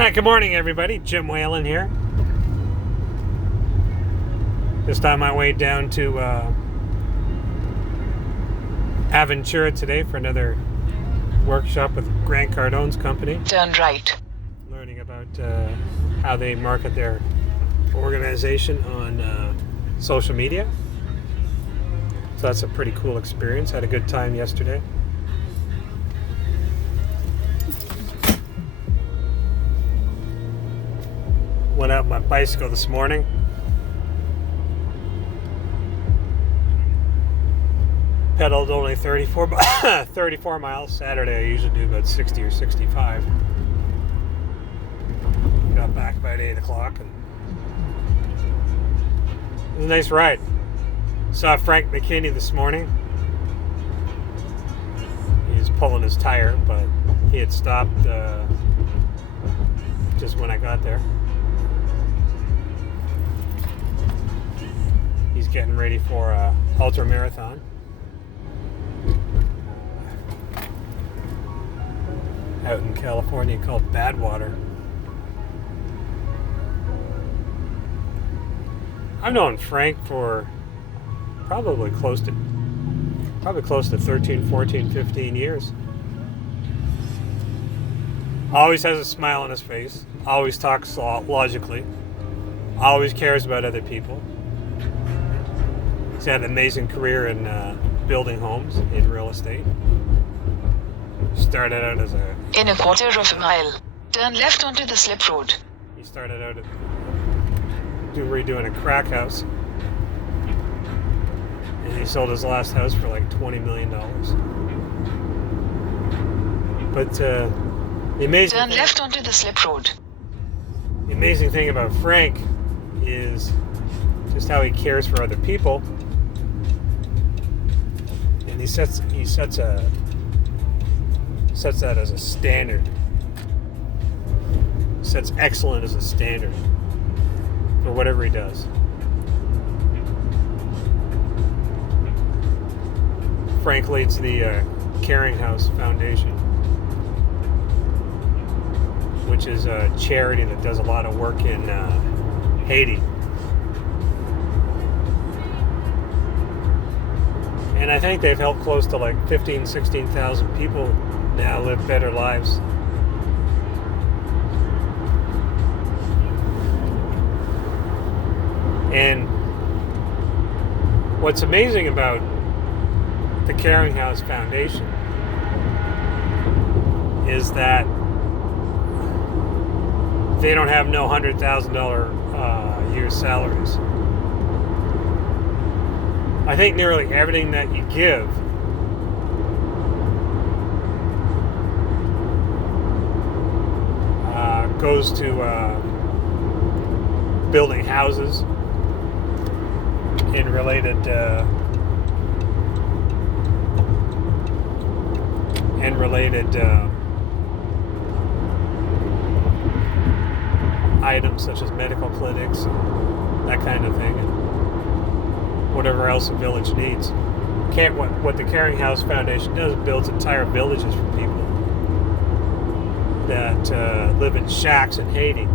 Hi, good morning, everybody. Jim Whalen here. Just on my way down to Aventura today for another workshop with Grant Cardone's company. Turn right. Learning about how they market their organization on social media. So that's a pretty cool experience. Had a good time yesterday. Went out on my bicycle this morning. Pedaled only 34 miles. Saturday I usually do about 60 or 65. Got back about 8 o'clock. And it was a nice ride. Saw Frank McKinney this morning. He was pulling his tire, but he had stopped just when I got there. He's getting ready for a ultra marathon. Out in California called Badwater. I've known Frank for probably close to 13, 14, 15 years. Always has a smile on his face. Always talks logically. Always cares about other people. He's had an amazing career in building homes, in real estate. Started out as In a quarter of a mile, turn left onto the slip road. He started out redoing a crack house. And he sold his last house for like $20 million. But the amazing Turn left onto the slip road. The amazing thing about Frank is just how he cares for other people. And he sets that as a standard. Sets excellent as a standard for whatever he does. Frank leads the Caring House Foundation, which is a charity that does a lot of work in Haiti. And I think they've helped close to like 15,000, 16,000 people now live better lives. And what's amazing about the Caring House Foundation is that they don't have no $100,000 year salaries. I think nearly everything that you give goes to building houses and related items such as medical clinics and that kind of thing, and whatever else a village needs. What the Caring House Foundation does, it builds entire villages for people that live in shacks in Haiti.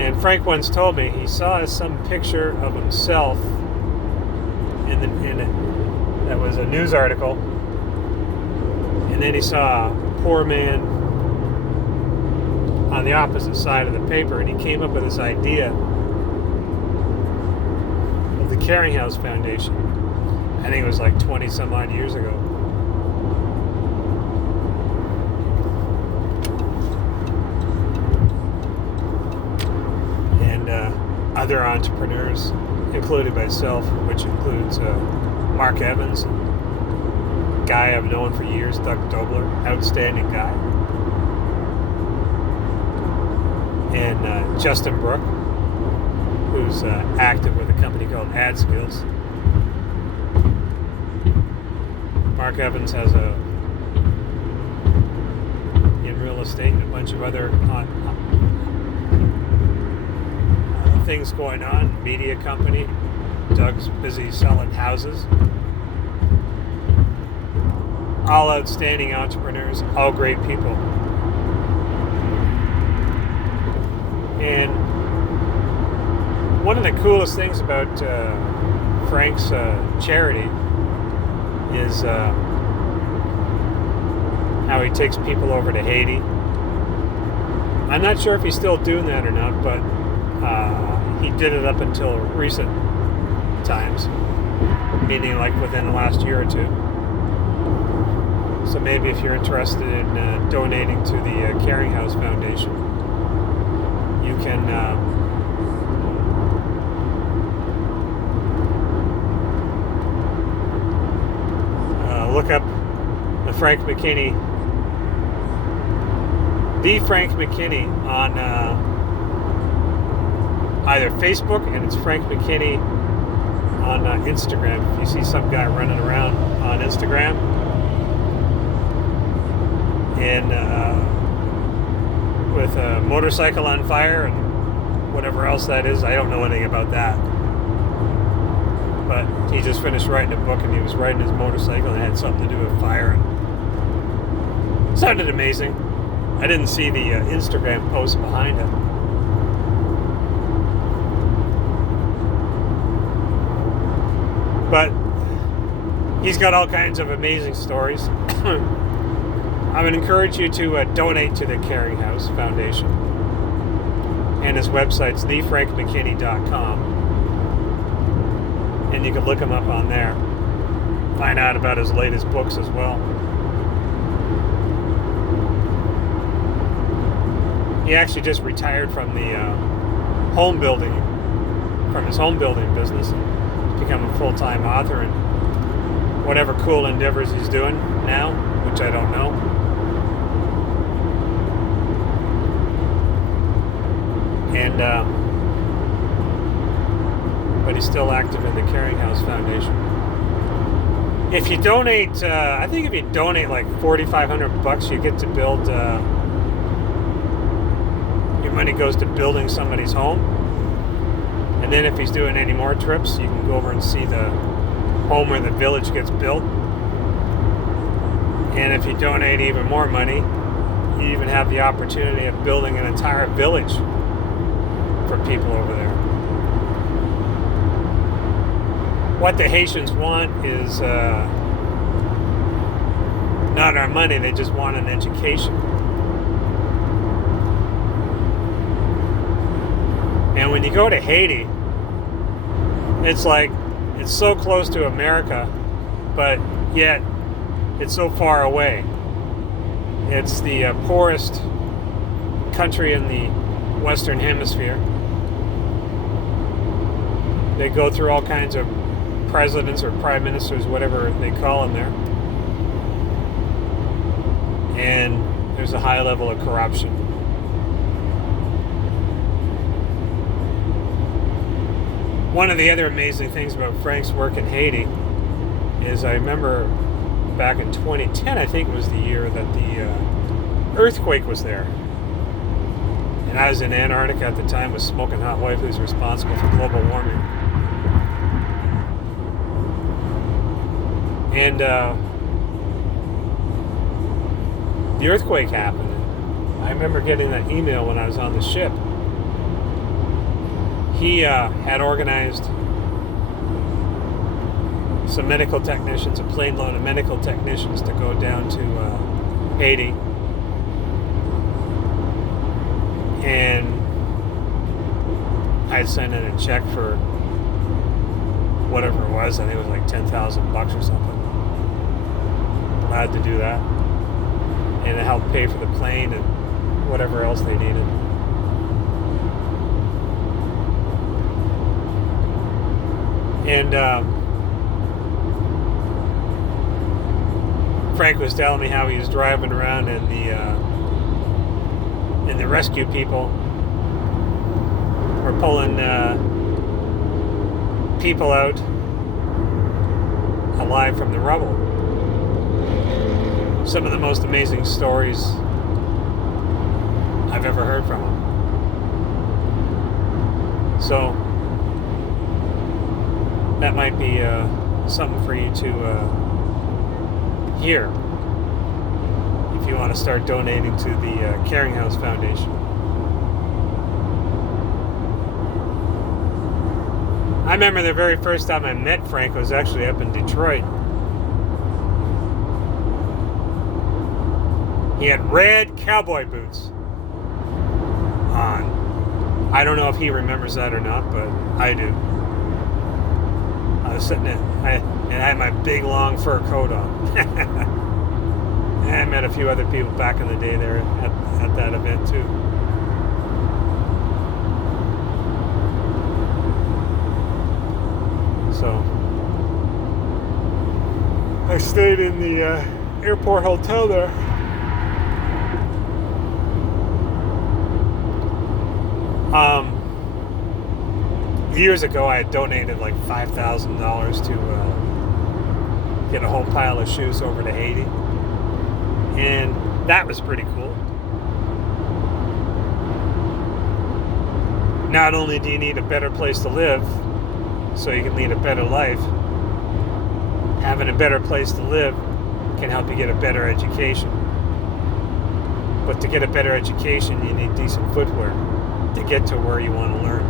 And Frank once told me he saw some picture of himself that was a news article, and then he saw a poor man on the opposite side of the paper, and he came up with this idea of the Caring House Foundation. I think it was like 20 some odd years ago. Other entrepreneurs, including myself, which includes Mark Evans, a guy I've known for years, Doug Dobler, outstanding guy, and Justin Brook, who's active with a company called Ad Skills. Mark Evans has in real estate and a bunch of other things going on, media company. Doug's busy selling houses. All outstanding entrepreneurs, all great people. And one of the coolest things about Frank's charity is how he takes people over to Haiti. I'm not sure if he's still doing that or not, but he did it up until recent times, meaning like within the last year or two. So maybe if you're interested in donating to the Caring House Foundation, you can look up the Frank McKinney, on either Facebook, and it's Frank McKinney on Instagram. If you see some guy running around on Instagram and with a motorcycle on fire and whatever else that is, I don't know anything about that. But he just finished writing a book, and he was riding his motorcycle, and it had something to do with fire. It sounded amazing. I didn't see the Instagram post behind it. But he's got all kinds of amazing stories. I would encourage you to donate to the Caring House Foundation. And his website's thefrankmckinney.com. And you can look him up on there. Find out about his latest books as well. He actually just retired from the his home building business, and become a full-time author and whatever cool endeavors he's doing now, which I don't know. And but he's still active in the Caring House Foundation. If you donate, I think if you donate like $4,500, you get to build. Your money goes to building somebody's home, and then if he's doing any more trips, you can go over and see the home where the village gets built. And if you donate even more money, you even have the opportunity of building an entire village for people over there. What the Haitians want is not our money, they just want an education. And when you go to Haiti, it's like, it's so close to America, but yet it's so far away. It's the poorest country in the Western Hemisphere. They go through all kinds of presidents or prime ministers, whatever they call them there. And there's a high level of corruption. One of the other amazing things about Frank's work in Haiti is I remember back in 2010, I think it was the year that the earthquake was there. And I was in Antarctica at the time with Smoking Hot Wife, who's responsible for global warming. And the earthquake happened. I remember getting that email when I was on the ship. He had organized some medical technicians, a plane load of medical technicians, to go down to Haiti. And I had sent in a check for whatever it was. I think it was like $10,000 or something. Allowed to do that. And it helped pay for the plane and whatever else they needed. And Frank was telling me how he was driving around, and the rescue people were pulling people out alive from the rubble. Some of the most amazing stories I've ever heard from him. So that might be something for you to hear if you want to start donating to the Caring House Foundation. I remember the very first time I met Frank was actually up in Detroit. He had red cowboy boots on. I don't know if he remembers that or not, but I do. I was sitting there, and I had my big long fur coat on. And I met a few other people back in the day there at that event too. So I stayed in the airport hotel there. Years ago, I had donated like $5,000 to get a whole pile of shoes over to Haiti, and that was pretty cool. Not only do you need a better place to live so you can lead a better life, having a better place to live can help you get a better education. But to get a better education, you need decent footwear to get to where you want to learn.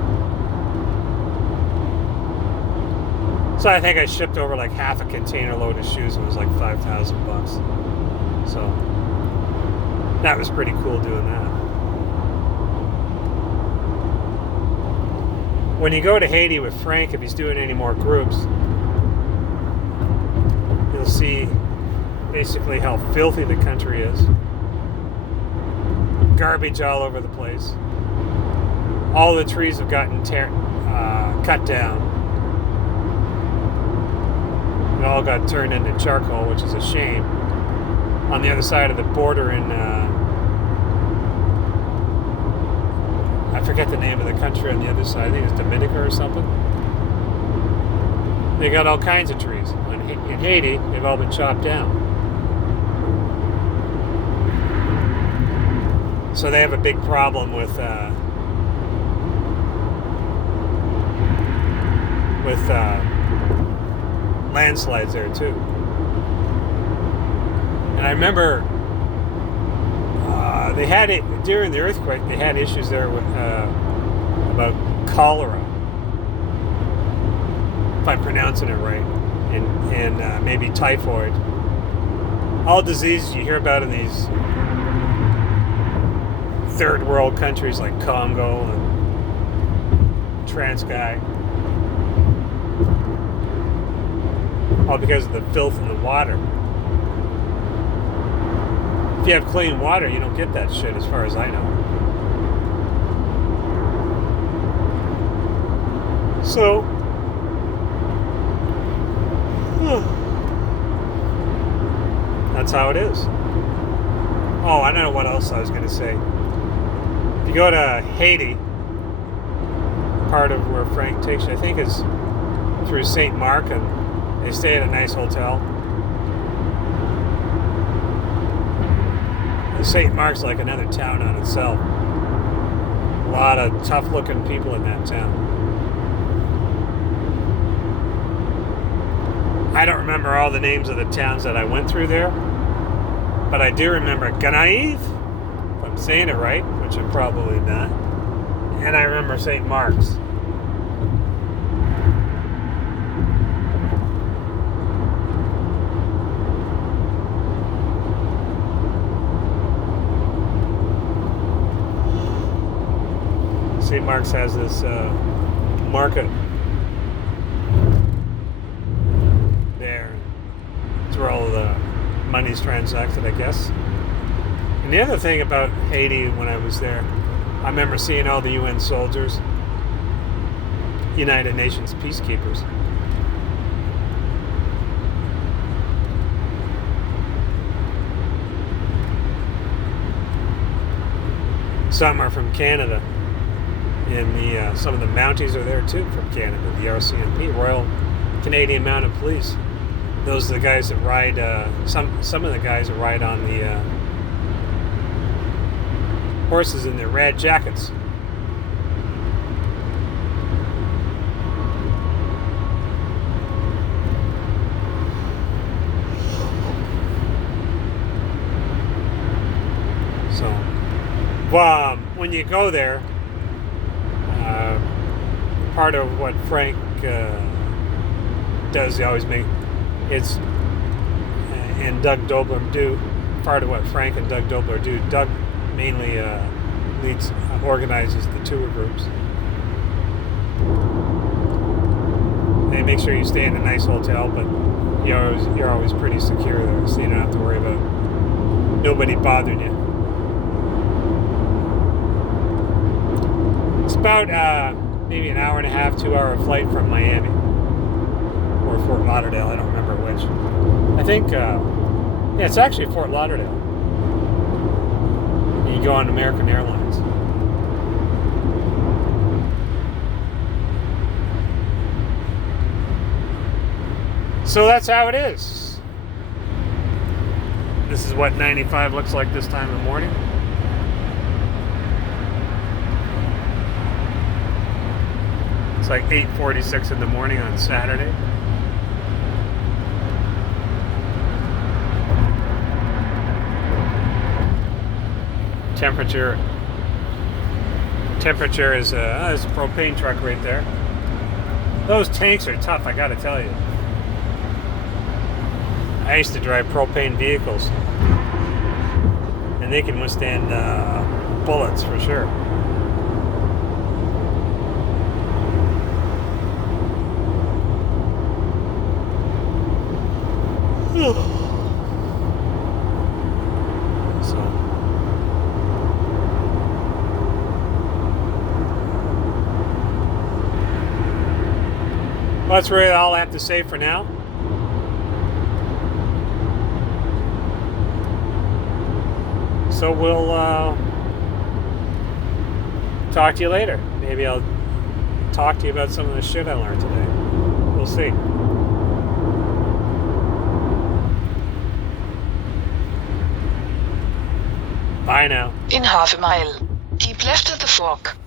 So I think I shipped over like half a container load of shoes. It was like $5,000. So that was pretty cool doing that. When you go to Haiti with Frank, if he's doing any more groups, you'll see basically how filthy the country is. Garbage all over the place. All the trees have gotten cut down. It all got turned into charcoal, which is a shame. On the other side of the border in, I forget the name of the country on the other side. I think it's Dominica or something. They got all kinds of trees. In Haiti, they've all been chopped down. So they have a big problem with landslides there too. And I remember they had it during the earthquake. They had issues there with about cholera, if I'm pronouncing it right, and maybe typhoid. All diseases you hear about in these third world countries like Congo and Transkai. All because of the filth in the water. If you have clean water, you don't get that shit, as far as I know. So, that's how it is. Oh, I don't know what else I was going to say. If you go to Haiti, part of where Frank takes you, I think is through St. Mark, and they stay at a nice hotel. St. Mark's like another town on itself. A lot of tough-looking people in that town. I don't remember all the names of the towns that I went through there, but I do remember Ganaiv, if I'm saying it right, which I'm probably not, and I remember St. Mark's. St. Mark's has this market there. It's where all the money's transacted, I guess. And the other thing about Haiti when I was there, I remember seeing all the UN soldiers, United Nations peacekeepers. Some are from Canada. And some of the Mounties are there too from Canada, the RCMP, Royal Canadian Mounted Police. Those are the guys that ride, some of the guys that ride on the horses in their red jackets. So, when you go there, part of what Frank does. He always make it's and Doug Dobler do part of what Frank and Doug Dobler do. Doug mainly organizes the tour groups. They make sure you stay in a nice hotel, but you're always pretty secure there, so you don't have to worry about nobody bothering you. It's about maybe an hour and a half, 2-hour flight from Miami or Fort Lauderdale. I don't remember which. I think it's actually Fort Lauderdale. You go on American Airlines. So that's how it is. This is what 95 looks like this time in the morning. It's like 8:46 in the morning on Saturday. Temperature is there's a propane truck right there. Those tanks are tough, I gotta tell you. I used to drive propane vehicles, and they can withstand bullets for sure. So that's really all I have to say for now. So we'll talk to you later. Maybe I'll talk to you about some of the shit I learned today. We'll see. Bye now. In half a mile. Keep left at the fork.